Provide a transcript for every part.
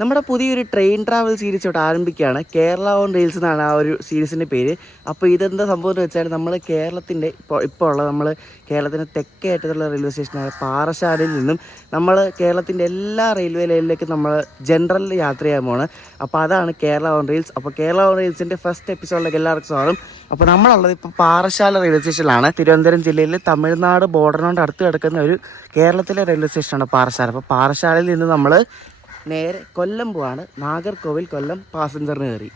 നമ്മുടെ പുതിയൊരു train travel series ഇവിടെ ആരംഭിക്കുകയാണ്. കേരള ഓൺ റീൽസ് എന്നാണ് ആ ഒരു സീരീസിൻ്റെ പേര്. അപ്പോൾ ഇതെന്താ സംഭവം എന്ന് വെച്ചാൽ നമ്മൾ കേരളത്തിൻ്റെ ഇപ്പോൾ ഉള്ള നമ്മൾ കേരളത്തിൻ്റെ തെക്കേ അറ്റത്തുള്ള റെയിൽവേ സ്റ്റേഷനായ പാറശാലയിൽ നിന്നും നമ്മൾ കേരളത്തിൻ്റെ എല്ലാ റെയിൽവേ ലൈനിലേക്കും നമ്മൾ ജനറൽ യാത്ര ചെയ്യാൻ പോവാണ്. അപ്പോൾ അതാണ് കേരള ഓൺ റീൽസ്. അപ്പോൾ കേരള ഓൺ റീൽസിൻ്റെ ഫസ്റ്റ് എപ്പിസോഡിലേക്ക് എല്ലാവർക്കും സ്വാഗതം. അപ്പോൾ നമ്മളുള്ളത് ഇപ്പോൾ പാറശാല റെയിൽവേ സ്റ്റേഷനിലാണ്. തിരുവനന്തപുരം ജില്ലയിൽ തമിഴ്നാട് ബോർഡറിനോട് അടുത്ത് കിടക്കുന്ന ഒരു കേരളത്തിലെ റെയിൽവേ സ്റ്റേഷനാണ് പാറശാല. അപ്പോൾ പാറശാലയിൽ നിന്ന് നമ്മൾ നേരെ കൊല്ലം പോവാണ്. നാഗർകോവിൽ കൊല്ലം പാസഞ്ചറിന് കയറി.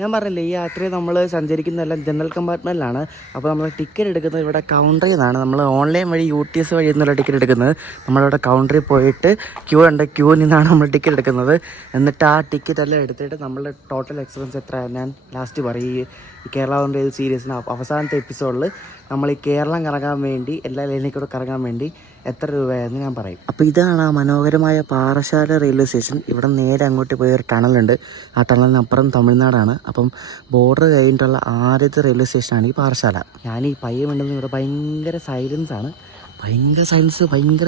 ഞാൻ പറഞ്ഞില്ലേ, ഈ യാത്രയിൽ നമ്മൾ സഞ്ചരിക്കുന്നതെല്ലാം ജനറൽ കമ്പാർട്ട്മെൻറ്റിലാണ്. അപ്പോൾ നമ്മൾ ടിക്കറ്റ് എടുക്കുന്നത് ഇവിടെ കൗണ്ടറിൽ നിന്നാണ്. നമ്മൾ ഓൺലൈൻ വഴി UTS വഴി നിന്നുള്ള ടിക്കറ്റ് എടുക്കുന്നത്. നമ്മളിവിടെ കൗണ്ടറിൽ പോയിട്ട് ക്യൂ നിന്നാണ് നമ്മൾ ടിക്കറ്റ് എടുക്കുന്നത്. എന്നിട്ട് ആ ടിക്കറ്റ് എല്ലാം എടുത്തിട്ട് നമ്മൾ ടോട്ടൽ എക്സ്പെൻസ് എത്ര ഞാൻ ലാസ്റ്റ് പറയും. ഈ കേരള ഓൺ റെയിൽ സീരീസിന് അവസാനത്തെ എപ്പിസോഡിൽ നമ്മൾ ഈ കേരളം കറങ്ങാൻ വേണ്ടി എല്ലാ ലൈനിലേക്കൂടെ കറങ്ങാൻ വേണ്ടി എത്ര രൂപയാണെന്ന് ഞാൻ പറയും. അപ്പോൾ ഇതാണ് ആ മനോഹരമായ പാറശാല റെയിൽവേ സ്റ്റേഷൻ. ഇവിടെ നേരെ അങ്ങോട്ട് പോയ ഒരു ടണലുണ്ട്. ആ ടണലിനപ്പുറം തമിഴ്നാടാണ്. അപ്പം ബോർഡർ കഴിഞ്ഞിട്ടുള്ള ആദ്യത്തെ റെയിൽവേ സ്റ്റേഷനാണ് ഈ പാറശാല. ഞാൻ ഈ പയ്യമുണ്ടെന്ന് ഇവിടെ ഭയങ്കര സൈലൻസാണ്. ഭയങ്കര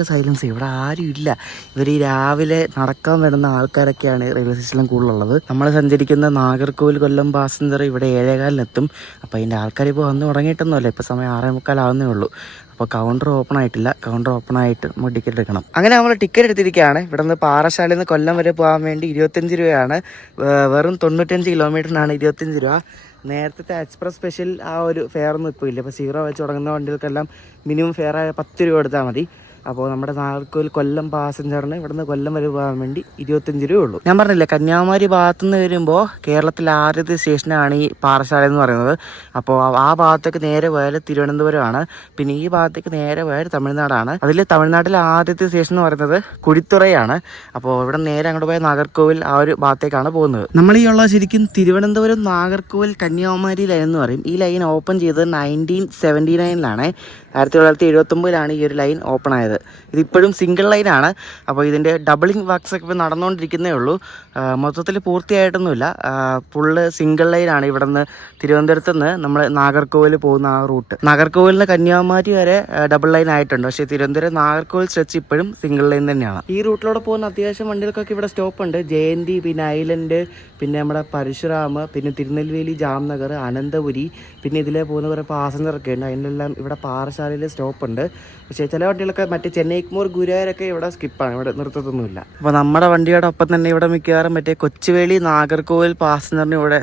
സൈലൻസ്. ഇവിടെ ആരും ഇല്ല. ഇവർ ഈ രാവിലെ നടക്കാൻ വരുന്ന ആൾക്കാരൊക്കെയാണ് റെയിൽവേ സ്റ്റേഷനിലും കൂടുതലുള്ളത്. നമ്മൾ സഞ്ചരിക്കുന്ന നാഗർകോവിൽ കൊല്ലം പാസഞ്ചർ ഇവിടെ 7:15-നെത്തും. അപ്പോൾ അതിൻ്റെ ആൾക്കാർ ഇപ്പോൾ വന്ന് തുടങ്ങിയിട്ടൊന്നുമല്ല. ഇപ്പോൾ സമയം 6:45 ആവുന്നേ ഉള്ളൂ. അപ്പോൾ കൗണ്ടർ ഓപ്പൺ ആയിട്ടില്ല. കൗണ്ടർ ഓപ്പൺ ആയിട്ട് നമ്മൾ ടിക്കറ്റ് എടുക്കണം. അങ്ങനെ നമ്മൾ ടിക്കറ്റ് എടുത്തിരിക്കുകയാണ്. ഇവിടെ നിന്ന് പാറശാലയിൽ നിന്ന് കൊല്ലം വരെ പോകാൻ വേണ്ടി 25 രൂപയാണ്. വെറും 95 കിലോമീറ്ററിനാണ് 25 രൂപ. നേരത്തെ എക്സ്പ്രസ് സ്പെഷ്യൽ ആ ഒരു ഫെയറൊന്നും ഇപ്പോൾ ഇല്ല. ഇപ്പോൾ 0 വെച്ച് തുടങ്ങുന്ന വണ്ടികൾക്കെല്ലാം മിനിമം ഫെയറായ 10 രൂപ എടുത്താൽ മതി. അപ്പോൾ നമ്മുടെ നാഗർകോവിൽ കൊല്ലം പാസഞ്ചറിന് ഇവിടുന്ന് കൊല്ലം വരെ പോകാൻ വേണ്ടി 25 രൂപ ഉള്ളൂ. ഞാൻ പറഞ്ഞില്ലേ, കന്യാകുമാരി ഭാഗത്തുനിന്ന് വരുമ്പോൾ കേരളത്തിലെ ആദ്യത്തെ സ്റ്റേഷനാണ് ഈ പാറശാല എന്ന് പറയുന്നത്. അപ്പോൾ ആ ഭാഗത്തേക്ക് നേരെ പോയാൽ തിരുവനന്തപുരമാണ്. പിന്നെ ഈ ഭാഗത്തേക്ക് നേരെ പോയാൽ തമിഴ്നാടാണ്. അതിൽ തമിഴ്നാട്ടിലെ ആദ്യത്തെ സ്റ്റേഷൻ എന്ന് പറയുന്നത് കുഴിത്തുറയാണ്. അപ്പോൾ ഇവിടെ നേരെ അങ്ങോട്ട് പോയ നാഗർകോവിൽ ആ ഒരു ഭാഗത്തേക്കാണ് പോകുന്നത്. നമ്മൾ ഈ ഉള്ള ശരിക്കും തിരുവനന്തപുരം നാഗർകോവിൽ കന്യാകുമാരി ലൈൻ എന്ന് പറയും. ഈ ലൈൻ ഓപ്പൺ ചെയ്തത് 1979-ലാണ്. 1979-ലാണ് ഈ ഒരു ലൈൻ ഓപ്പൺ ആയത്. ഇതിപ്പോഴും സിംഗിൾ ലൈനാണ്. അപ്പോൾ ഇതിൻ്റെ ഡബിളിംഗ് വർക്ക്സ് ഒക്കെ ഇപ്പോൾ നടന്നുകൊണ്ടിരിക്കുന്നേ ഉള്ളൂ. മൊത്തത്തിൽ പൂർത്തിയായിട്ടൊന്നുമില്ല. ഫുള്ള് സിംഗിൾ ലൈനാണ്. ഇവിടെ നിന്ന് തിരുവനന്തപുരത്ത് നിന്ന് നമ്മൾ നാഗർകോവിൽ പോകുന്ന ആ റൂട്ട്. നാഗർകോവിലിന് കന്യാകുമാരി വരെ ഡബിൾ ലൈൻ ആയിട്ടുണ്ട്. പക്ഷേ തിരുവനന്തപുരം നാഗർകോവിൽ സ്ട്രെച്ച് ഇപ്പോഴും സിംഗിൾ ലൈൻ തന്നെയാണ്. ഈ റൂട്ടിലൂടെ പോകുന്ന അത്യാവശ്യം വണ്ടികൾക്കൊക്കെ ഇവിടെ സ്റ്റോപ്പ് ഉണ്ട്. ജയന്തി, പിന്നെ ഐലൻഡ്, പിന്നെ നമ്മുടെ പരശുരാമ, പിന്നെ തിരുനെൽവേലി, ജാംനഗർ, അനന്തപുരി, പിന്നെ ഇതിലേ പോകുന്ന കുറേ പാസഞ്ചറൊക്കെ ഉണ്ട്. അതിനെല്ലാം ഇവിടെ പാറശാലയിൽ സ്റ്റോപ്പ് ഉണ്ട്. പക്ഷേ ചില വണ്ടികളൊക്കെ മറ്റേ ചെന്നൈക്മൂർ, ഗുരുവായൂരൊക്കെ ഇവിടെ സ്കിപ്പാണ്, ഇവിടെ നിർത്തത്തൊന്നുമില്ല. അപ്പോൾ നമ്മുടെ വണ്ടിയുടെ ഒപ്പം തന്നെ ഇവിടെ മിക്കവാറും മറ്റേ കൊച്ചുവേളി നാഗർകോവിൽ പാസഞ്ചറിന് ഇവിടെ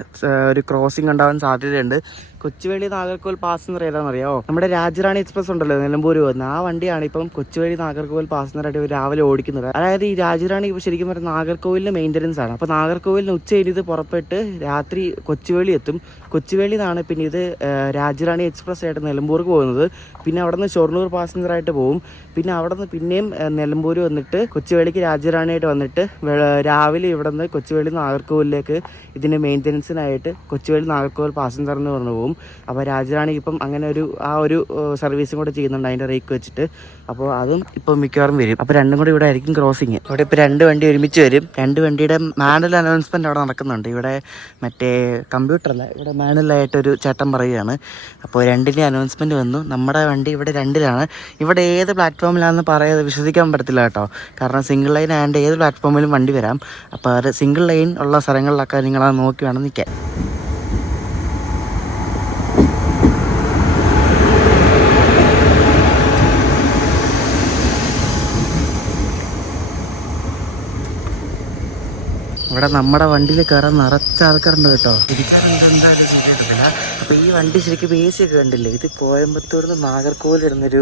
ഒരു ക്രോസിംഗ് ഉണ്ടാവാൻ സാധ്യതയുണ്ട്. കൊച്ചുവേളി നാഗർകോവിൽ പാസഞ്ചർ ഏതാണെന്നറിയാമോ? നമ്മുടെ രാജറാണി എക്സ്പ്രസ് ഉണ്ടല്ലോ, നിലമ്പൂർ പോകുന്ന ആ വണ്ടിയാണ് ഇപ്പം കൊച്ചുവേളി നാഗർകോവിൽ പാസഞ്ചറായിട്ട് രാവിലെ ഓടിക്കുന്നത്. അതായത് ഈ രാജറാണി ഇപ്പോൾ ശരിക്കും പറഞ്ഞാൽ നാഗർകോവിലിൻ്റെ മെയിൻ്റനൻസ് ആണ്. അപ്പോൾ നാഗർകോവിലിന് ഉച്ചകഴിഞ്ഞ് പുറപ്പെട്ട് രാത്രി കൊച്ചുവേളി എത്തും. കൊച്ചുവേളി നിന്നാണ് പിന്നെ ഇത് രാജറാണി എക്സ്പ്രസ് ആയിട്ട് നിലമ്പൂർക്ക് പോകുന്നത്. പിന്നെ അവിടെ നിന്ന് ഷൊർണൂർ പാസഞ്ചറായിട്ട് പോകും. പിന്നെ അവിടെ നിന്ന് പിന്നെയും നിലമ്പൂർ വന്നിട്ട് കൊച്ചുവേളിക്ക് രാജറാണിയായിട്ട് വന്നിട്ട് രാവിലെ ഇവിടെ നിന്ന് കൊച്ചുവേളി നാഗർകോവിലേക്ക് ഇതിൻ്റെ മെയിൻ്റനൻസിനായിട്ട് കൊച്ചുവേളി നാഗർകോവിൽ പാസഞ്ചർ എന്ന് പറഞ്ഞു പോകും. അപ്പോൾ രാജറാണി ഇപ്പം അങ്ങനെ ആ ഒരു സർവീസും കൂടെ ചെയ്യുന്നുണ്ട് അതിൻ്റെ റേക്ക് വെച്ചിട്ട്. അപ്പോൾ അതും ഇപ്പം മിക്കവാറും വരും. അപ്പോൾ രണ്ടും കൂടി ഇവിടെ ആയിരിക്കും ക്രോസിങ്. ഇവിടെ ഇപ്പോൾ 2 വണ്ടി ഒരുമിച്ച് വരും. 2 വണ്ടിയുടെ മാനുവൽ അനൗൺസ്മെൻറ്റ് അവിടെ നടക്കുന്നുണ്ട്. ഇവിടെ മറ്റേ കമ്പ്യൂട്ടറല്ല, ഇവിടെ മാനുവലായിട്ടൊരു ചേട്ടൻ പറയുകയാണ്. അപ്പോൾ 2ൻ്റെ അനൗൺസ്മെൻറ്റ് വന്നു. നമ്മുടെ വണ്ടി ഇവിടെ 2-ലാണ്. ഇവിടെ ഏത് പ്ലാറ്റ്ഫോമിലാണെന്ന് പറയാതെ വിശ്വസിക്കാൻ പറ്റത്തില്ല കേട്ടോ. കാരണം സിംഗിൾ ലൈൻ ആയതുകൊണ്ട് ഏത് പ്ലാറ്റ്ഫോമിലും വണ്ടി വരാം. അപ്പോൾ അത് സിംഗിൾ ലൈൻ ഉള്ള സ്ഥലങ്ങളിലൊക്കെ നിങ്ങളത് നോക്കി വേണം നിൽക്കാൻ. ഇവിടെ നമ്മുടെ വണ്ടിയിൽ കയറാൻ നിറച്ച ആൾക്കാരുണ്ട് കേട്ടോ. ഇരിക്കാനെന്തായാലും ശരിയായിട്ടില്ല. അപ്പോൾ ഈ വണ്ടി ശരിക്കും AC ഒക്കെ കണ്ടില്ലേ? ഇത് കോയമ്പത്തൂർ നിന്ന് നാഗർകോവിൽ ഇടുന്നൊരു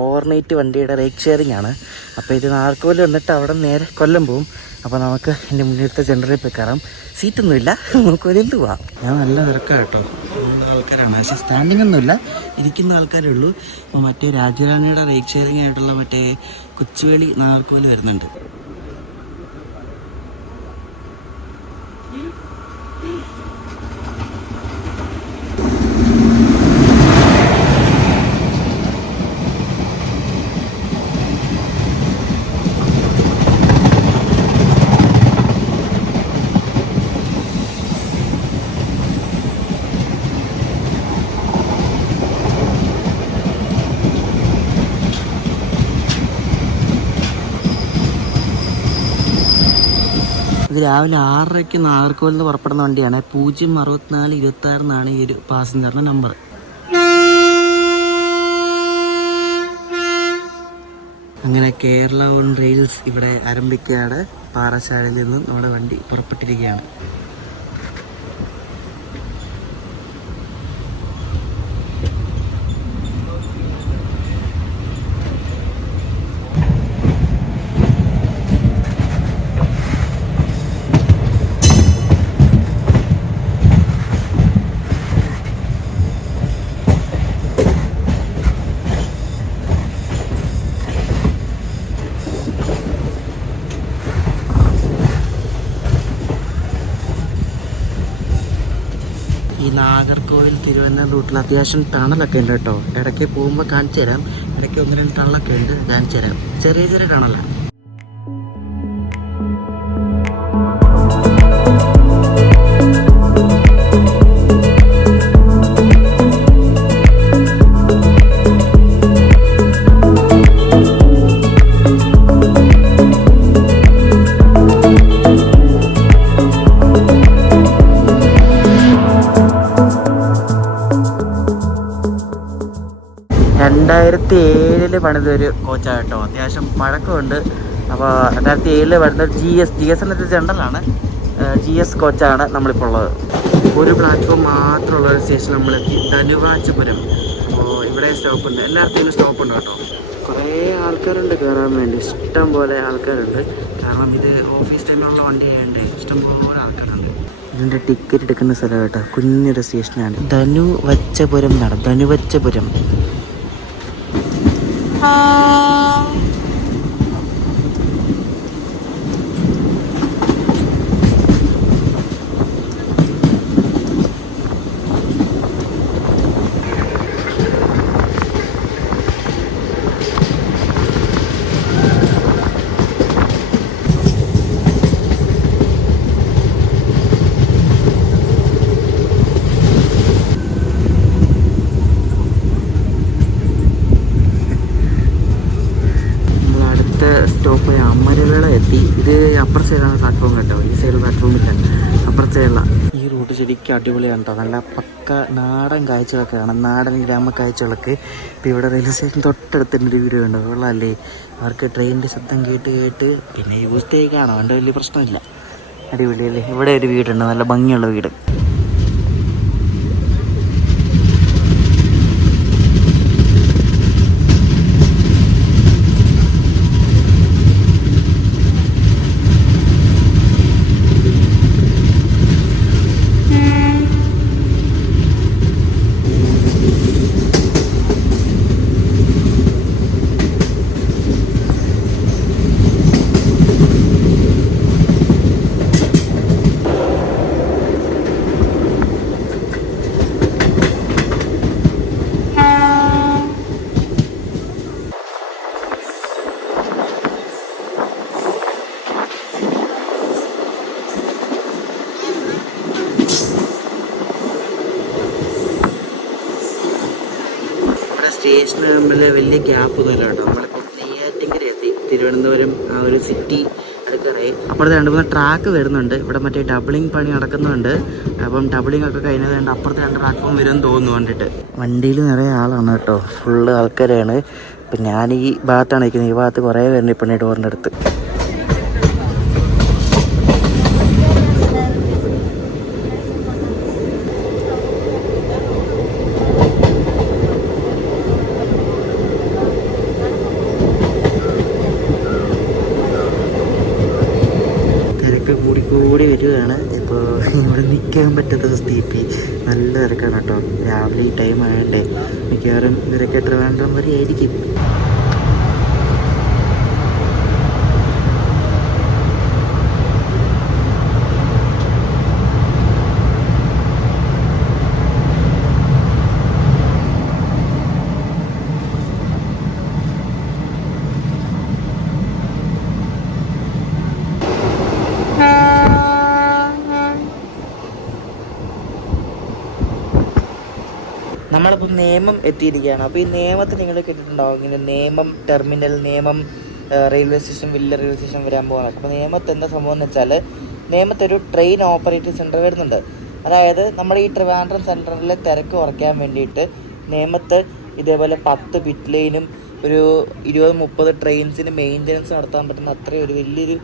ഓവർനൈറ്റ് വണ്ടിയുടെ റേക്ക് ഷെയറിംഗ് ആണ്. അപ്പോൾ ഇത് നാഗർകോവിൽ വന്നിട്ട് അവിടെ നേരെ കൊല്ലം പോവും. അപ്പോൾ നമുക്ക് എൻ്റെ മുന്നിലത്തെ ജനറലിൽ പോയി കയറാം. സീറ്റൊന്നുമില്ല, നമുക്ക് വലിയ പോവാം. ഞാൻ നല്ല തിരക്കാണ് കേട്ടോ. ഉള്ള ആൾക്കാരാണ്, പക്ഷേ സ്റ്റാൻഡിംഗ് ഒന്നുമില്ല, ഇരിക്കുന്ന ആൾക്കാരേ ഉള്ളൂ. അപ്പോൾ മറ്റേ രാജറാണിയുടെ റേക്ക് ഷെയറിംഗ് ആയിട്ടുള്ള മറ്റേ കൊച്ചുവേളി നാഗർകോവിൽ വരുന്നുണ്ട്. രാവിലെ 6:30 നാഗർകോവിൽ നിന്ന് പുറപ്പെടുന്ന വണ്ടിയാണ്. 06426 എന്നാണ് ഈ ഒരു പാസഞ്ചറിൻ്റെ നമ്പർ. അങ്ങനെ കേരള ഓൺ റെയിൽസ് ഇവിടെ ആരംഭിക്കുകയാണ്. പാറശാലയിൽ നിന്നും നമ്മുടെ വണ്ടി പുറപ്പെട്ടിരിക്കുകയാണ്. ഈ നാഗർകോവിൽ തിരുവനന്തപുരം റൂട്ടിൽ അത്യാവശ്യം ടണലൊക്കെ ഉണ്ട് കേട്ടോ. ഇടയ്ക്ക് പോകുമ്പോൾ കാണിച്ചു തരാം. ഇടയ്ക്ക് 1-2 ടണലൊക്കെ ഉണ്ട്, കാണിച്ചു തരാം. ചെറിയ ചെറിയ ടണലാണ്. പണിതൊരു കോച്ചാണ് കേട്ടോ. അത്യാവശ്യം പഴക്കമുണ്ട്. അപ്പോൾ 2007 പണിത GS എന്നൊരു ജനറലാണ്. GS കോച്ചാണ് നമ്മളിപ്പോൾ ഉള്ളത്. ഒരു പ്ലാറ്റ്ഫോം മാത്രമുള്ള ഒരു സ്റ്റേഷൻ നമ്മളെത്തി, ധനുവാച്ചപുരം. അപ്പോൾ ഇവിടെ സ്റ്റോപ്പുണ്ട്, എല്ലായിടത്തും സ്റ്റോപ്പുണ്ട് കേട്ടോ. കുറേ ആൾക്കാരുണ്ട് കയറാൻ വേണ്ടി, ഇഷ്ടം പോലെ ആൾക്കാരുണ്ട്. കാരണം ഇത് ഓഫീസ് ടൈമിലുള്ള വണ്ടി ആയതുകൊണ്ട് ഇഷ്ടം പോലെ ആൾക്കാരുണ്ട്. ഇതിൻ്റെ ടിക്കറ്റ് എടുക്കുന്ന സ്ഥലം കേട്ടോ, കുഞ്ഞൊരു സ്റ്റേഷനാണ്. ധനുവച്ചപുരം എന്നാണ്, ധനുവച്ചപുരം. സ്റ്റോപ്പ് അമരവേള എത്തി. ഇത് അപ്പർ സൈഡാണ് പ്ലാറ്റ്ഫോം കേട്ടോ, ഈ സൈഡ് പ്ലാറ്റ്ഫോമില്ല, അപ്പർ സൈഡുള്ള. ഈ റൂട്ട് ശരിക്കും അടിപൊളിയാണ് കേട്ടോ. നല്ല പക്ക നാടൻ കാഴ്ചകളൊക്കെ കാണാം, നാടൻ ഗ്രാമ കാഴ്ചകളൊക്കെ. ഇപ്പോൾ ഇവിടെ റെയിൽവേ സ്റ്റേഷൻ തൊട്ടടുത്തിൻ്റെ ഒരു വീട് കണ്ടോ, കൊള്ളാമല്ലേ. അവർക്ക് ട്രെയിനിൻ്റെ ശബ്ദം കേട്ട് പിന്നെ യൂസ് ഡേ കാണാം, അതുകൊണ്ട് വലിയ പ്രശ്നമില്ല. അടിപൊളിയല്ലേ. ഇവിടെ ഒരു വീടുണ്ട്, നല്ല ഭംഗിയുള്ള വീട്. സ്റ്റേഷന് തമ്മിൽ വലിയ ഗ്യാപ്പ് ഒന്നുമില്ല കേട്ടോ. നമ്മളിപ്പോൾ നെയ്യാറ്റിൻകര എത്തി, തിരുവനന്തപുരം ആ ഒരു സിറ്റി അടുക്കറായി. അപ്പുറത്തെ 2-3 ട്രാക്ക് വരുന്നുണ്ട്. ഇവിടെ മറ്റേ ഡബിളിങ് പണി നടക്കുന്നുണ്ട്. അപ്പം ഡബിളിങ് ഒക്കെ കഴിഞ്ഞത് കൊണ്ട് അപ്പുറത്തെ 2 പ്ലാറ്റ്ഫോം വരുമെന്ന് തോന്നുന്നു കണ്ടിട്ട്. വണ്ടിയിൽ നിറയെ ആളാണ് കേട്ടോ, ഫുള്ള് ആൾക്കാരാണ്. ഇപ്പം ഞാൻ ഈ ഭാഗത്താണ് നിൽക്കുന്നത്. ഈ ഭാഗത്ത് കുറേ പേരുണ്ട് ഇപ്പം ഡോറിൻ്റെ അടുത്ത്. കൂടി വരികയാണ്. ഇപ്പോൾ ഇവിടെ നിൽക്കാൻ പറ്റാത്ത സ്ഥിതി, നല്ല തിരക്കാണ് കേട്ടോ. രാവിലെ ഈ ടൈം ആയണ്ടേ, മിക്കവാറും ഇവരൊക്കെ ട്രിവാൻഡ്രം വരെ ആയിരിക്കും. നമ്മളിപ്പോൾ നേമം എത്തിയിരിക്കുകയാണ്. അപ്പോൾ ഈ നേമത്തിൽ നിങ്ങൾ കേട്ടിട്ടുണ്ടാവും, ഇങ്ങനെ Nemam terminal, Nemam railway station, വലിയ റെയിൽവേ സ്റ്റേഷൻ വരാൻ പോകാനൊക്കെ. അപ്പോൾ നേമത്ത് എന്താ സംഭവം എന്ന് വെച്ചാൽ നേമത്തൊരു ട്രെയിൻ ഓപ്പറേറ്റിംഗ് സെൻറ്റർ വരുന്നുണ്ട്. അതായത് നമ്മുടെ ഈ ട്രിവാൻഡ്രം സെൻറ്ററിലെ തിരക്ക് കുറയ്ക്കാൻ വേണ്ടിയിട്ട് നേമത്ത് ഇതേപോലെ 10 ബിറ്റ് ലൈനും ഒരു 20-30 ട്രെയിൻസിന് മെയിൻ്റനൻസ് നടത്താൻ പറ്റുന്ന അത്രയും ഒരു വലിയൊരു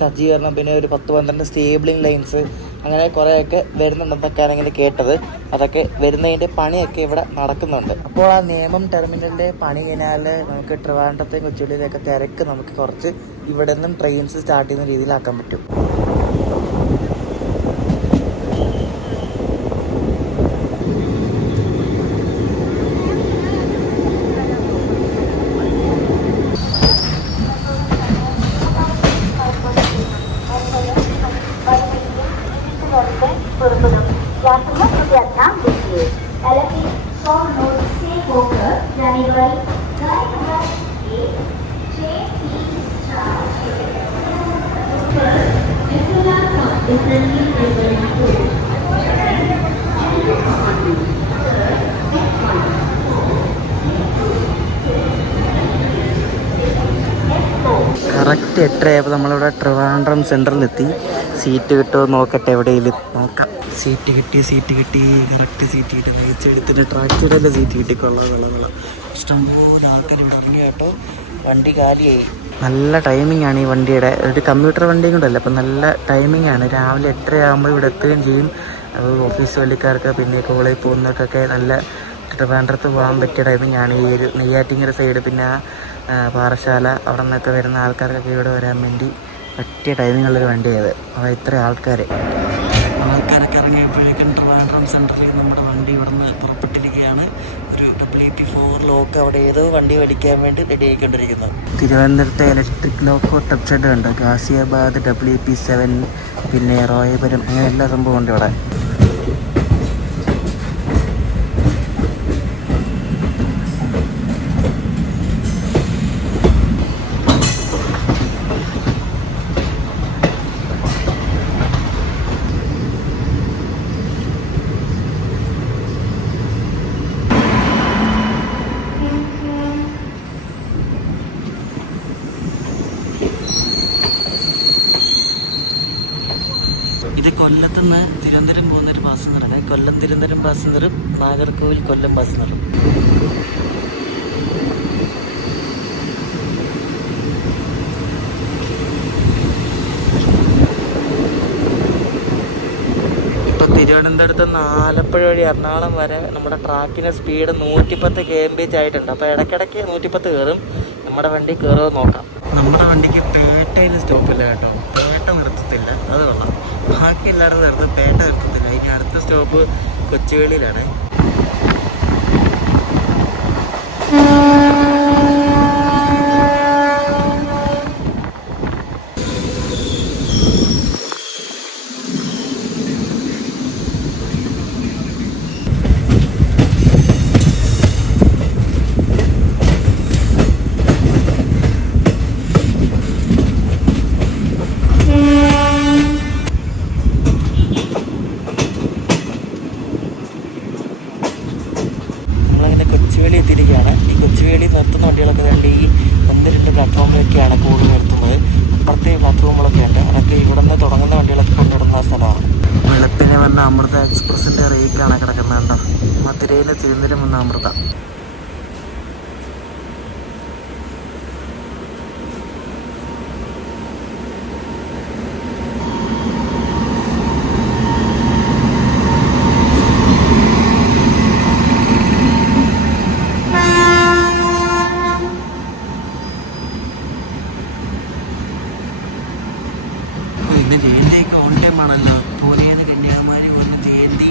സജ്ജീകരണം, പിന്നെ ഒരു 10-12 സ്റ്റേബിളിംഗ് ലൈൻസ്, അങ്ങനെ കുറേയൊക്കെ വരുന്നുണ്ടെന്നൊക്കെയാണ് ഇങ്ങനെ കേട്ടത്. അതൊക്കെ വരുന്നതിൻ്റെ പണിയൊക്കെ ഇവിടെ നടക്കുന്നുണ്ട്. അപ്പോൾ ആ നേമം ടെർമിനലിൻ്റെ പണി കഴിഞ്ഞാൽ നമുക്ക് ട്രിവാൻഡ്രത്തെയും കൊച്ചുവേളിയിലേക്ക് തിരക്ക് നമുക്ക് കുറച്ച് ഇവിടെ നിന്നും ട്രെയിൻസ് സ്റ്റാർട്ട് ചെയ്യുന്ന രീതിയിലാക്കാൻ പറ്റും. കറക്റ്റ് 8:30 നമ്മളിവിടെ ട്രിവാൻഡ്രം സെൻറ്ററിലെത്തി. സീറ്റ് കിട്ടുമോ നോക്കട്ടെ, എവിടെയെങ്കിലും നോക്കാം. സീറ്റ് കിട്ടി, കറക്റ്റ് സീറ്റ് കിട്ടി. നയിച്ചെടുത്തിട്ട് ട്രാക്കിയുടെ സീറ്റ് കിട്ടി. കൊള്ളാം. ഇഷ്ടംപോലെ ആൾക്കാർ ഇവിടെ ഇറങ്ങി കേട്ടോ. വണ്ടി കാലിയായി. നല്ല ടൈമിംഗ് ആണ് ഈ വണ്ടിയുടെ. ഒരു കമ്പ്യൂട്ടർ വണ്ടിയും കൊണ്ടല്ല, അപ്പം നല്ല ടൈമിംഗ് ആണ്. രാവിലെ 8:30 ആകുമ്പോൾ ഇവിടെ എത്തുകയും ചെയ്യും. ഓഫീസ് ജോലിക്കാർക്ക് പിന്നെ കോളേജിൽ പോകുന്നവർക്കൊക്കെ നല്ല ട്രിവാൻഡ്രത്ത് പോകാൻ പറ്റിയ ടൈമിംഗ് ആണ്. ഈ ഒരു നെയ്യാറ്റിങ്ങര സൈഡ് പിന്നെ പാറശാല അവിടെ നിന്നൊക്കെ വരുന്ന ആൾക്കാർക്കൊക്കെ ഇവിടെ വരാൻ വേണ്ടി പറ്റിയ ടൈമിങ്ങുള്ളൊരു വണ്ടിയായത്. അതായത് ഇത്ര ആൾക്കാരൊക്കെ ഇറങ്ങിയപ്പോഴേക്കും ട്രിവാൻഡ്രം സെൻറ്ററിൽ നമ്മുടെ വണ്ടി ഇവിടെ നിന്ന് പുറപ്പെട്ടിരിക്കുകയാണ്. ഒരു WP4 ലോക്ക് അവിടെ ഏതോ വണ്ടി മേടിക്കാൻ വേണ്ടി റെഡി ആയിക്കൊണ്ടിരിക്കുന്നത്. തിരുവനന്തപുരത്തെ ഇലക്ട്രിക് ലോക്കോ ടപ്പ് ഷെഡ് ഉണ്ട്. ഗാസിയാബാദ് WP7 പിന്നെ റോയപുരം, അങ്ങനെ എല്ലാ സംഭവം ഉണ്ട് ഇവിടെ. ഇത് കൊല്ലത്തുനിന്ന് തിരുവനന്തപുരം പോകുന്നൊരു പാസഞ്ചറാണ്. കൊല്ലം തിരുവനന്തപുരം പാസഞ്ചറും നാഗർകോവിൽ കൊല്ലം പാസഞ്ചറും. ഇപ്പോൾ തിരുവനന്തപുരത്ത് നിന്ന് ആലപ്പുഴ വഴി എറണാകുളം വരെ നമ്മുടെ ട്രാക്കിൻ്റെ സ്പീഡ് 110 km/h ആയിട്ടുണ്ട്. അപ്പോൾ ഇടയ്ക്കിടയ്ക്ക് 110 കയറും. നമ്മുടെ വണ്ടി കയറുമോ നോക്കാം. നമ്മുടെ വണ്ടിക്ക് പേട്ടയിൽ സ്റ്റോപ്പില്ല കേട്ടോ. പേട്ട നിർത്തത്തില്ല, അത് കൊള്ളാം. ബാക്കി എല്ലാവരും നിർത്തും, പേട്ട നിർത്തത്തില്ല. ഇനി അടുത്ത സ്റ്റോപ്പ് കൊച്ചുവേളിയിലാണ്. കൊച്ചുവേളി എത്തിയിരിക്കുകയാണ്. ഈ കൊച്ചുവേളി നിർത്തുന്ന വണ്ടികളൊക്കെ വേണ്ട ഈ 1-2 പ്ലാറ്റ്ഫോമിലൊക്കെയാണ് കൂടുതൽ നിർത്തുന്നത്. അപ്പുറത്തെ പ്ലാറ്റ്ഫോമുകളൊക്കെ ഉണ്ട്. അതൊക്കെ ഇവിടെ നിന്ന് തുടങ്ങുന്ന വണ്ടികളൊക്കെ കൊണ്ടുവിടുന്ന സ്ഥലമാണ്. വെളുപ്പിനെ വന്ന അമൃത എക്സ്പ്രസിൻ്റെ റേക്കാണ് കിടക്കുന്നത് കേട്ടോ. മധുരയിൽ തിരുവനന്തപുരം വന്ന അമൃത. ജയന്തിയൊക്കെ ഓൺ ടൈം ആണല്ലോ. പൂനെന്ന് കന്യാകുമാരി വന്ന് ജയന്തി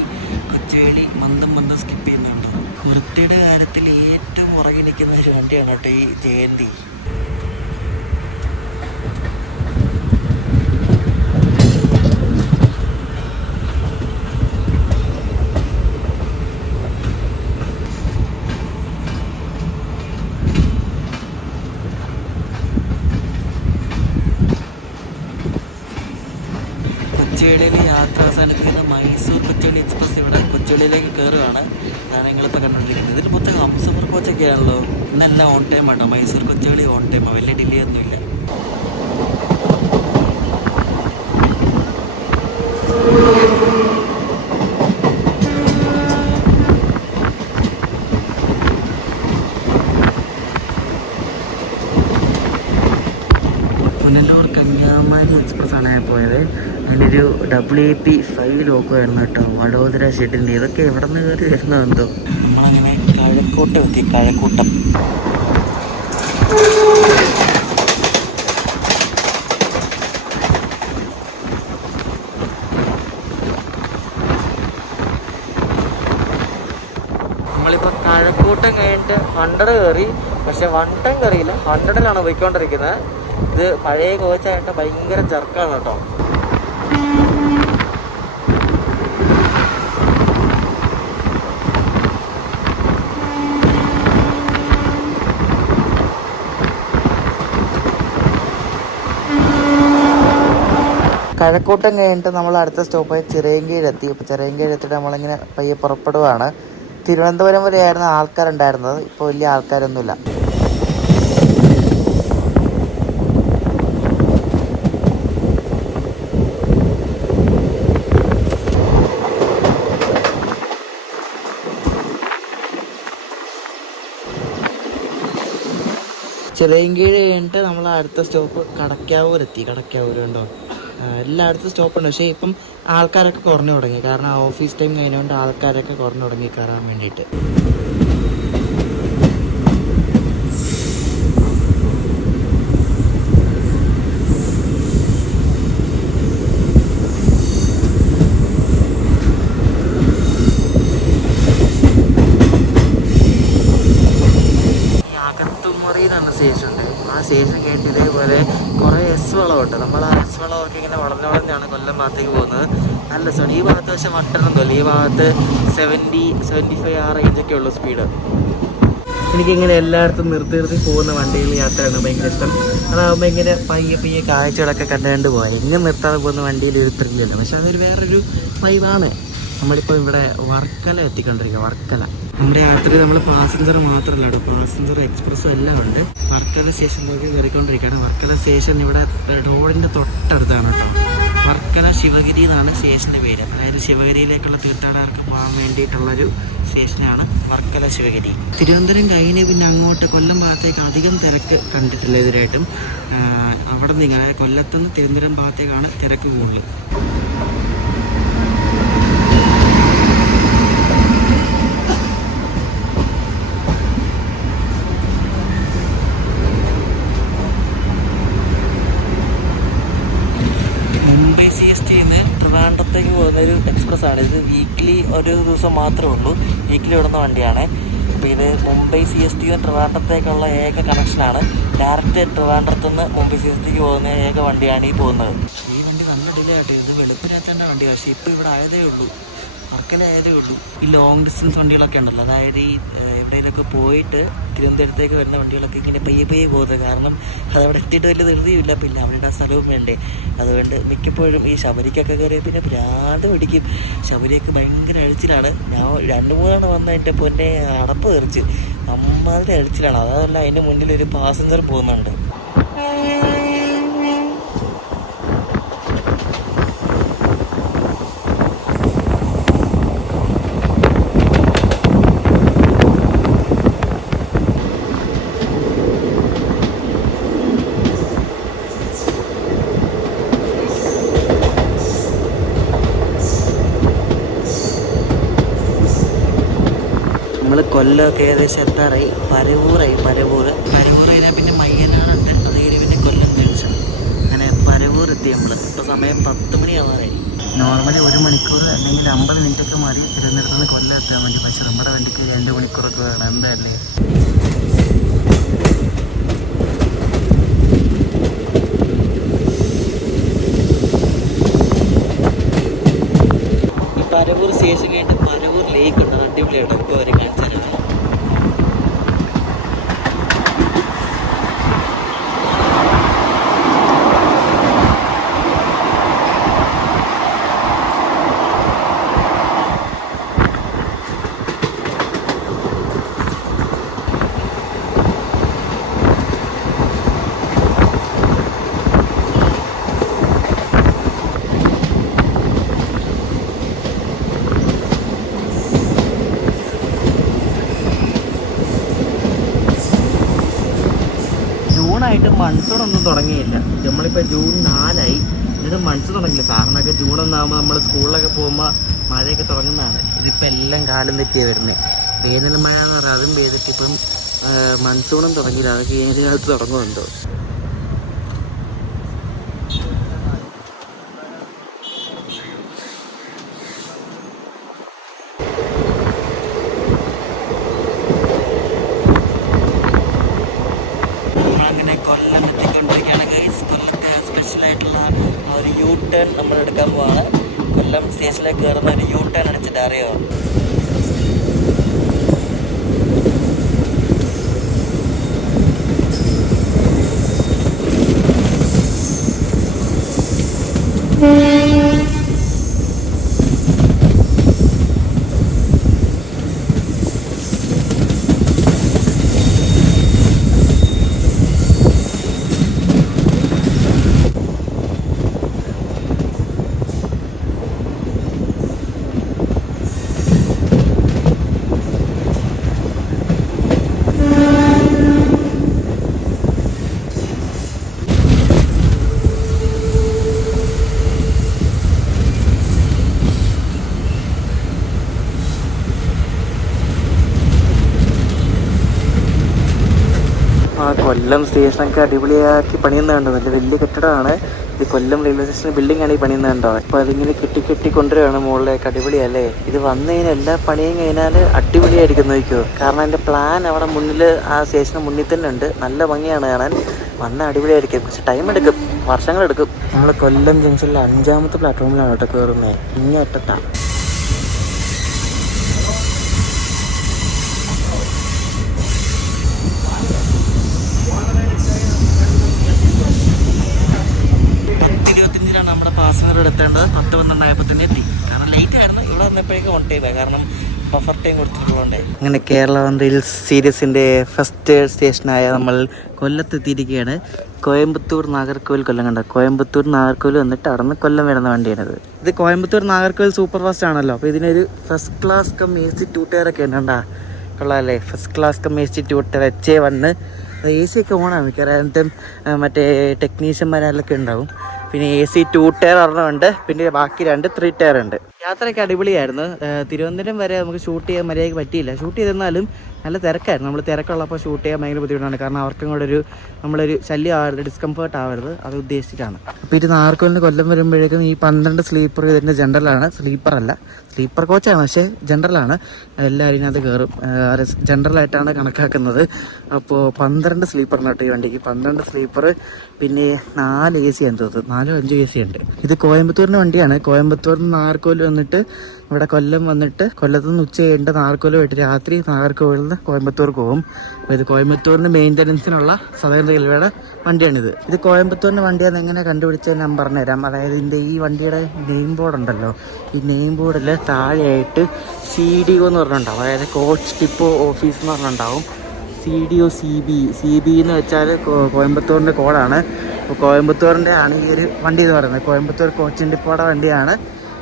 കൊച്ചുവേളി മന്ദം സ്കിപ്പ് ചെയ്യുന്നുണ്ടോ. വൃത്തിയുടെ കാര്യത്തിൽ ഏറ്റവും പുറകെ നിൽക്കുന്ന ഒരു വണ്ടിയാണ് കേട്ടോ ഈ ജയന്തി. കൊച്ചുവേളിയിൽ യാത്ര അവസാനിപ്പിക്കുന്ന മൈസൂർ കൊച്ചുവേളി എക്സ്പ്രസ് ഇവിടെ കൊച്ചുവേളിയിലേക്ക് കയറുകയാണ്. അതാണ് ഞങ്ങളിപ്പോൾ കണ്ടുകൊണ്ടിരിക്കുന്നത്. ഇതിന് മൊത്തം ഹംസഫർ കോച്ചൊക്കെയാണല്ലോ. ഇന്നെല്ലാം ഓൺ ടൈം ആട്ടോ. മൈസൂർ കൊച്ചുവേളി ഓൺ ടൈമാണ്, വലിയ ഡിലേ ഒന്നുമില്ല. പുനലൂർ കന്യാകുമാരി എക്സ്പ്രസ് ആണ് ഞാൻ പോയത്. അതിനൊരു WAP5 ലോക്കോ ആയിരുന്നു കേട്ടോ. വഡോദര ഷെഡിൻ്റെ. ഇതൊക്കെ എവിടെ നിന്ന് കയറി വരുന്നതെന്തോ. നമ്മളങ്ങനെ കഴക്കൂട്ടം എത്തി. കഴക്കൂട്ടം നമ്മളിപ്പോൾ കഴക്കൂട്ടം കഴിഞ്ഞിട്ട് 100 കയറി. പക്ഷെ 110 കയറിയില്ല, 100ലാണ് പോയിക്കൊണ്ടിരിക്കുന്നത്. ഇത് പഴയ കോച്ചായിട്ട് ഭയങ്കര ജർക്കാണ് കേട്ടോ. കഴക്കൂട്ടം കഴിഞ്ഞിട്ട് നമ്മൾ അടുത്ത സ്റ്റോപ്പായി ചിറയൻകീഴെത്തി. ഇപ്പോൾ ചിറയൻകീഴെത്തിയിട്ട് നമ്മളിങ്ങനെ പയ്യെ പുറപ്പെടുവാണ്. തിരുവനന്തപുരം വരെയായിരുന്നു ആൾക്കാരുണ്ടായിരുന്നത്. ഇപ്പോൾ വലിയ ആൾക്കാരൊന്നുമില്ല. ചിറയൻകീഴ് കഴിഞ്ഞിട്ട് നമ്മൾ അടുത്ത സ്റ്റോപ്പ് കടക്കാവൂരെത്തി. കടക്കാവൂർ കണ്ടോ, എല്ലായിടത്തും സ്റ്റോപ്പുണ്ട്. പക്ഷേ ഇപ്പം ആൾക്കാരൊക്കെ കുറഞ്ഞു തുടങ്ങി. കാരണം ഓഫീസ് ടൈം കഴിഞ്ഞുകൊണ്ട് ആൾക്കാരൊക്കെ കുറഞ്ഞു തുടങ്ങി കയറാൻ വേണ്ടിയിട്ട്. സ്റ്റേഷനുണ്ട്. ആ സ്റ്റേഷൻ കഴിഞ്ഞിട്ട് ഇതേപോലെ കുറേ എസ് വളവുണ്ട്. നമ്മൾ ആ എസ് വളവൊക്കെ ഇങ്ങനെ വളഞ്ഞാണ് കൊല്ലം ഭാഗത്തേക്ക് പോകുന്നത്. നല്ല രസമാണ്. ഈ ഭാഗത്ത് പക്ഷേ മട്ടനൊന്നുമില്ല. ഈ ഭാഗത്ത് 70-75 ആ റേഞ്ചൊക്കെ ഉള്ളൂ സ്പീഡ്. എനിക്കിങ്ങനെ എല്ലായിടത്തും നിർത്തി പോകുന്ന വണ്ടിയിൽ യാത്രയാണ് ഭയങ്കര ഇഷ്ടം. അതാകുമ്പോൾ ഇങ്ങനെ പയ്യെ കാഴ്ചകളൊക്കെ കണ്ടുകൊണ്ട് പോകാം. എങ്ങനെ നിർത്താതെ പോകുന്ന വണ്ടിയിൽ ഒരു ത്രില്ലല്ല. പക്ഷെ അതൊരു വേറൊരു വൈബാണ്. നമ്മളിപ്പോൾ ഇവിടെ വർക്കല എത്തിക്കൊണ്ടിരിക്കുക. വർക്കല നമ്മുടെ യാത്രയിൽ നമ്മൾ പാസഞ്ചർ മാത്രമല്ല കേട്ടോ, പാസഞ്ചർ എക്സ്പ്രസ്സും എല്ലാം ഉണ്ട്. വർക്കല സ്റ്റേഷനിലേക്ക് കയറിക്കൊണ്ടിരിക്കുകയാണ്. വർക്കല സ്റ്റേഷൻ ഇവിടെ റോഡിൻ്റെ തൊട്ടടുത്താണ് കേട്ടോ. വർക്കല ശിവഗിരി എന്നാണ് സ്റ്റേഷൻ്റെ പേര്. അതായത് ശിവഗിരിയിലേക്കുള്ള തീർത്ഥാടകർക്ക് പോകാൻ വേണ്ടിയിട്ടുള്ളൊരു സ്റ്റേഷനാണ് വർക്കല ശിവഗിരി. തിരുവനന്തപുരം കഴിഞ്ഞ് പിന്നെ അങ്ങോട്ട് കൊല്ലം ഭാഗത്തേക്ക് അധികം തിരക്ക് കണ്ടിട്ടില്ല ഇതുവരെയായിട്ടും. അവിടെ നിന്ന് അതായത് കൊല്ലത്തുനിന്ന് തിരുവനന്തപുരം ഭാഗത്തേക്കാണ് തിരക്ക് കൂടുതൽ. ട്രിവാൻഡ്രത്തേക്ക് പോകുന്നൊരു എക്സ്പ്രസ്സാണ് ഇത്. വീക്കിലി ഒരു ദിവസം മാത്രമേ ഉള്ളൂ. വീക്കിലി വിടുന്ന വണ്ടിയാണ്. അപ്പോൾ ഇത് മുംബൈ CST ട്രിവാൻഡ്രത്തേക്കുള്ള ഏക കണക്ഷനാണ്. ഡയറക്റ്റ് ട്രിവാൻഡ്രത്തുനിന്ന് മുംബൈ CSTക്ക് പോകുന്ന ഏക വണ്ടിയാണ് ഈ പോകുന്നത്. ഈ വണ്ടി നല്ല ഡിലേ ആയിട്ട്. ഇത് വെളുപ്പിനെത്തേണ്ട വണ്ടി. പക്ഷേ ഇപ്പോൾ ഇവിടെ ആയതേ ഉള്ളൂ, വർക്കല ആയതേ ഉള്ളൂ. ഈ ലോങ് ഡിസ്റ്റൻസ് വണ്ടികളൊക്കെ ഉണ്ടല്ലോ, അതായത് ഈ എവിടെയെങ്കിലൊക്കെ പോയിട്ട് തിരുവനന്തപുരത്തേക്ക് വരുന്ന വണ്ടികളൊക്കെ ഇങ്ങനെ പയ്യെ പോകുന്നത്. കാരണം അതവിടെ എത്തിയിട്ട് വലിയ ധൃതിയുമില്ല, പിന്നെ അവരുടെ ആ സ്ഥലവും വേണ്ടേ. അതുകൊണ്ട് മിക്കപ്പോഴും ഈ ശബരിക്കൊക്കെ കയറിയ പിന്നെ ഭ്രാന്ത് പിടിക്കും. ശബരിയൊക്കെ ഭയങ്കര അഴിച്ചിലാണ്. ഞാൻ 2-3 തവണ വന്ന എൻ്റെ പൊന്നെ അടപ്പ് തെറിച്ച് അമ്മാതിരി അഴിച്ചിലാണ്. അതല്ല അതിൻ്റെ മുന്നിൽ ഒരു പാസഞ്ചർ പോകുന്നുണ്ട്. നമ്മൾ കൊല്ലമൊക്കെ ഏകദേശം എത്താറായി. പരവൂർ കഴിഞ്ഞാൽ പിന്നെ മയ്യനാടുണ്ട്. അത് കഴിഞ്ഞ് പിന്നെ കൊല്ലം ജംഗ്ഷൻ. അങ്ങനെ പരവൂർ എത്തി നമ്മൾ. ഇപ്പോൾ സമയം 10 മണിയാവാറായി. നോർമലി 1 മണിക്കൂർ അല്ലെങ്കിൽ 50 മിനിറ്റൊക്കെ മതി തിരുവനന്തപുരത്ത് കൊല്ലം എത്താൻ വേണ്ടി. പക്ഷേ നമ്മുടെ വണ്ടിക്ക് 2 മണിക്കൂറൊക്കെ വേണം. എന്തായാലും ഈ പരവൂർ സ്റ്റേഷൻ കഴിഞ്ഞിട്ട് പരവൂർ ലേക്ക് ഉണ്ട്. അടിപൊളിയായിട്ട് ഇപ്പോൾ വരെ കാണിച്ചാൽ എന്നിട്ട് മൺസൂൺ ഒന്നും തുടങ്ങിയില്ല. നമ്മളിപ്പോൾ ജൂൺ 4ആയി, എന്നിട്ട് മൺസൂൺ തുടങ്ങിയില്ല. സാറിനൊക്കെ ജൂൺ 1 നമ്മൾ സ്കൂളിലൊക്കെ പോകുമ്പോൾ മഴയൊക്കെ തുടങ്ങുന്നതാണ്. ഇതിപ്പോൾ എല്ലാം കാലം തെറ്റിയാണ് വരുന്നത്. വേനൽ മഴ എന്ന് പറഞ്ഞാൽ അതും പെയ്തിട്ട് ഇപ്പം മൺസൂണും തുടങ്ങിയില്ല. അതൊക്കെ ഏത് കാലത്ത് തുടങ്ങുന്നുണ്ടോ? അങ്ങനെ കൊല്ലം എത്തിക്കൊണ്ടിരിക്കുകയാണ് ഗൈസ്. കൊല്ലത്തെ സ്പെഷ്യലായിട്ടുള്ള ഒരു യൂ ടേൺ നമ്മൾ എടുക്കാൻ പോവാണ്. കൊല്ലം സ്റ്റേഷനിലേക്ക് കയറുന്ന ഒരു യൂ ടേൺ അടിച്ചിട്ട് അറിയോ? കൊല്ലം സ്റ്റേഷനൊക്കെ അടിപൊളിയാക്കി പണിയുന്നുണ്ടോ? നല്ല വലിയ കെട്ടിടമാണ് ഇത്. കൊല്ലം റെയിൽവേ സ്റ്റേഷൻ ബിൽഡിംഗ് ആണ് ഈ പണിയുന്നുണ്ടോ? അപ്പോൾ അതിങ്ങനെ കെട്ടി കൊണ്ടുവരികയാണ് മുകളിലേക്ക്. അടിപൊളിയല്ലേ? ഇത് വന്നു കഴിഞ്ഞാൽ എല്ലാ പണിയും കഴിഞ്ഞാൽ അടിപൊളിയായിരിക്കും നോക്കിയോ. കാരണം അതിൻ്റെ പ്ലാൻ അവിടെ മുന്നിൽ ആ സ്റ്റേഷന് മുന്നിൽ തന്നെ ഉണ്ട്. നല്ല ഭംഗിയാണ് കാണാൻ. വന്ന അടിപൊളിയായിരിക്കും. പക്ഷെ ടൈം എടുക്കും, വർഷങ്ങളെടുക്കും. നമ്മൾ കൊല്ലം ജംഗ്ഷനിലെ 5ാമത്തെ പ്ലാറ്റ്ഫോമിലാണ് കേട്ടോ കയറുന്നത്. ഇങ്ങേറ്റത്താണ്. നമ്മുടെ പാസഞ്ചർ എടുത്തേണ്ടത് 10:12 തന്നെ എത്തി. കാരണം ലേറ്റ് ആയിരുന്നു. ഇവിടെ വന്നപ്പോഴേക്കും ഓൺ ടൈം ആയി. കാരണം ബഫർ ടൈം കൊടുത്തിട്ടുള്ളതുകൊണ്ടേ. അങ്ങനെ കേരള റീൽസ് സീരീസിൻ്റെ ഫസ്റ്റ് സ്റ്റേഷനായ നമ്മൾ കൊല്ലത്തെത്തിയിരിക്കുകയാണ്. കോയമ്പത്തൂർ നാഗർകോവിൽ കൊല്ലം കണ്ട. കോയമ്പത്തൂർ നാഗർകോവിൽ വന്നിട്ട് അവിടെ നിന്ന് കൊല്ലം വരുന്ന വണ്ടിയാണിത്. ഇത് കോയമ്പത്തൂർ നാഗർകോവിൽ സൂപ്പർ ഫാസ്റ്റ് ആണല്ലോ. അപ്പോൾ ഇതിനൊരു first class cum AC 2 tier ഒക്കെ ഉണ്ട്. കണ്ടാ കൊള്ളാമല്ലേ? First class cum AC 2 tier HA1. AC ഒക്കെ ഓണാണ് മിക്കവാറും. മറ്റേ ടെക്നീഷ്യന്മാരെല്ലാം ഉണ്ടാവും. പിന്നെ AC 2 ടയർ ഒരെണ്ണമുണ്ട്. പിന്നെ ബാക്കി 2 3 ടയർ ഉണ്ട്. യാത്രയൊക്കെ അടിപൊളിയായിരുന്നു. തിരുവനന്തപുരം വരെ നമുക്ക് ഷൂട്ട് ചെയ്യാൻ മര്യാദയ്ക്ക് പറ്റിയില്ല. ഷൂട്ട് ചെയ്തിരുന്നാലും നല്ല തിരക്കായിരുന്നു. നമ്മൾ തിരക്കുള്ളപ്പോൾ ഷൂട്ട് ചെയ്യാൻ ഭയങ്കര ബുദ്ധിമുട്ടാണ്. കാരണം അവർക്കും കൂടെ നമ്മളൊരു ശല്യം ആവരുത്, ഡിസ്കംഫേർട്ട് ആവരുത്, അത് ഉദ്ദേശിച്ചിട്ടാണ്. അപ്പോൾ ഇത് നാഗർകോവിലിന് കൊല്ലം വരുമ്പോഴേക്കും ഈ 12 സ്ലീപ്പർ ഇതിൻ്റെ ജനറലാണ്. സ്ലീപ്പറല്ല, സ്ലീപ്പർ കോച്ചാണ്, പക്ഷേ ജനറലാണ്. എല്ലാവരും ഇതിനകത്ത് കയറും. ജനറലായിട്ടാണ് കണക്കാക്കുന്നത്. അപ്പോൾ 12 സ്ലീപ്പറിനോട്ട് ഈ വണ്ടിക്ക് 12 സ്ലീപ്പർ. പിന്നെ 4 AC ആണ് തോന്നുന്നത്. 4-5 AC ഉണ്ട്. ഇത് കോയമ്പത്തൂരിൻ്റെ വണ്ടിയാണ്. കോയമ്പത്തൂരിൽ നിന്ന് നാഗർകോവിൽ വന്നിട്ട് ഇവിടെ കൊല്ലം വന്നിട്ട് കൊല്ലത്ത് നിന്ന് ഉച്ച കഴിഞ്ഞിട്ട് നാഗർകോവിൽ പോയിട്ട് രാത്രി നാഗർകോവിലിൽ നിന്ന് കോയമ്പത്തൂർക്ക് പോകും. അപ്പോൾ ഇത് കോയമ്പത്തൂരിന് മെയിൻ്റനൻസിനുള്ള സദേൺ റെയിൽവേയുടെ വണ്ടിയാണിത്. ഇത് കോയമ്പത്തൂരിൻ്റെ വണ്ടിയാണെന്ന് എങ്ങനെ കണ്ടുപിടിച്ചത് ഞാൻ പറഞ്ഞുതരാം. അതായത് ഇതിൻ്റെ ഈ വണ്ടിയുടെ നെയിം ബോർഡ് ഉണ്ടല്ലോ, ഈ നെയിം ബോർഡിൽ താഴെയായിട്ട് CDO എന്ന് പറഞ്ഞിട്ടുണ്ടാവും. അതായത് കോച്ച് ഡിപ്പോ ഓഫീസ് എന്ന് പറഞ്ഞിട്ടുണ്ടാവും. CDO CB എന്ന് വെച്ചാൽ കോയമ്പത്തൂരിൻ്റെ കോഡാണ്. അപ്പോൾ കോയമ്പത്തൂരിൻ്റെ ആണ് ഈ ഒരു വണ്ടി എന്ന് പറയുന്നത്. കോയമ്പത്തൂർ കോച്ചിൻ ഡിപ്പോയുടെ വണ്ടിയാണ്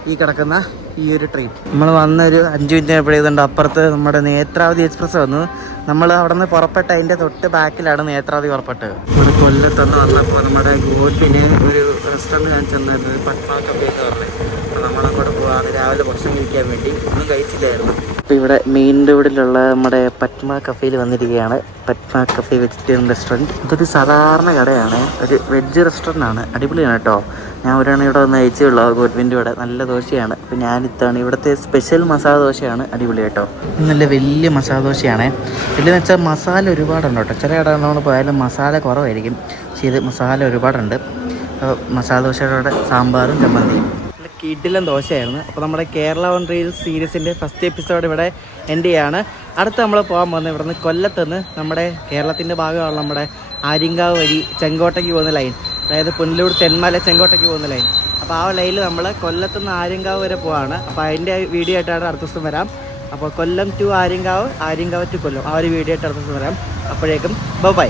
ഈ കിടക്കുന്ന ഈ ഒരു ട്രെയിൻ. നമ്മൾ വന്നൊരു 5 മിനിറ്റ് ആയപ്പോഴേക്കുണ്ട് അപ്പുറത്ത് നമ്മുടെ നേത്രാവതി എക്സ്പ്രസ് വന്നു. നമ്മൾ അവിടെ നിന്ന് പുറപ്പെട്ട അതിൻ്റെ തൊട്ട് ബാക്കിലാണ് നേത്രാവതി പുറപ്പെട്ടത്. ഇവിടെ കൊല്ലത്തുനിന്ന് വന്നപ്പോൾ നമ്മുടെ ഗോപിന് ഒരു റെസ്റ്റോറൻറ്റ് ഞാൻ ചെന്നിരുന്നത് പത്മ കഫേ എന്ന് പറഞ്ഞത്. അപ്പോൾ നമ്മളങ്ങോട്ട് പോകാതെ രാവിലെ ഭക്ഷണം കഴിക്കാൻ വേണ്ടി ഒന്നും കഴിച്ചില്ലായിരുന്നു. അപ്പോൾ ഇവിടെ മെയിൻ റോഡിലുള്ള നമ്മുടെ പത്മ കഫേയിൽ വന്നിരിക്കുകയാണ്. Padma cafe vegetarian restaurant. ഇതൊരു സാധാരണ കടയാണ്, ഒരു വെജ് റെസ്റ്റോറൻ്റ് ആണ്. അടിപൊളിയാണ് കേട്ടോ. ഞാൻ ഒരാണ് ഇവിടെ വന്ന് കഴിച്ചുള്ളൂ ഗോഡ്വിൻ്റെ ഇവിടെ. നല്ല ദോശയാണ്. അപ്പോൾ ഞാനിത്താണ് ഇവിടുത്തെ സ്പെഷ്യൽ മസാല ദോശയാണ്. അടിപൊളി കേട്ടോ. നല്ല വലിയ മസാല ദോശയാണ്. വലിയെന്ന് വെച്ചാൽ മസാല ഒരുപാടുണ്ട് കേട്ടോ. ചില കട നമ്മൾ പോയാലും മസാല കുറവായിരിക്കും, പക്ഷേ ഇത് മസാല ഒരുപാടുണ്ട്. മസാല ദോശയുടെ സാമ്പാറും ചമ്മന്തിയും നല്ല കിടിലൻ ദോശയായിരുന്നു. അപ്പോൾ നമ്മുടെ കേരള റീൽസ് സീരീസിൻ്റെ ഫസ്റ്റ് എപ്പിസോഡ് ഇവിടെ എൻഡ് ചെയ്യാണ്. അടുത്ത് നമ്മൾ പോകാൻ പോകുന്നത് ഇവിടെ നിന്ന് കൊല്ലത്തുനിന്ന് നമ്മുടെ കേരളത്തിൻ്റെ ഭാഗമാണ് നമ്മുടെ ആര്യങ്കാവ് വഴി ചെങ്കോട്ടയ്ക്ക് പോകുന്ന ലൈൻ. അതായത് പുനലൂർ തെന്മല ചെങ്കോട്ടയ്ക്ക് പോകുന്ന ലൈൻ. അപ്പോൾ ആ ലൈനിൽ നമ്മൾ കൊല്ലത്തുനിന്ന് ആര്യങ്കാവ് വരെ പോവാണ്. അപ്പോൾ അതിൻ്റെ വീഡിയോ ആയിട്ടാണ് അടുത്ത ദിവസം വരാം. അപ്പോൾ കൊല്ലം ടു ആര്യങ്കാവ്, ആര്യങ്കാവ് ടു കൊല്ലം, ആ ഒരു വീഡിയോ ആയിട്ട് അടുത്ത ദിവസം വരാം. അപ്പോഴേക്കും ബൈ.